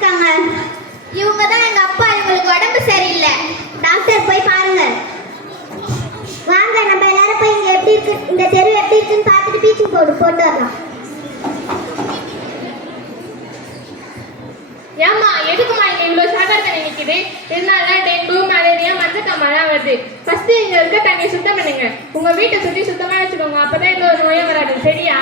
இருக்காங்க. இவங்க தான் எங்க அப்பா. இவங்களுக்கு உடம்பு சரியில்லை. டாக்டர் போய் பாருங்க. வாங்க நம்ம எல்லாரும் போய் இங்க எப்படி இருக்கு, இந்த தெரு எப்படி இருக்குன்னு பார்த்துட்டு பீச்சிங் போட்டு வரலாம். ஏம்மா எதுக்குமா இங்க இவ்வளவு சாகர் தண்ணி நிக்குது? இதனால டெங்கு, மலேரியா, மஞ்சக்காமலாம் வருது. ஃபர்ஸ்ட் இங்க இருக்க தண்ணி சுத்தம் பண்ணுங்க. உங்க வீட்டை சுத்தி சுத்தமா வச்சுக்கோங்க. அப்பதான் இந்த ஒரு நோயும் வராது. சரியா?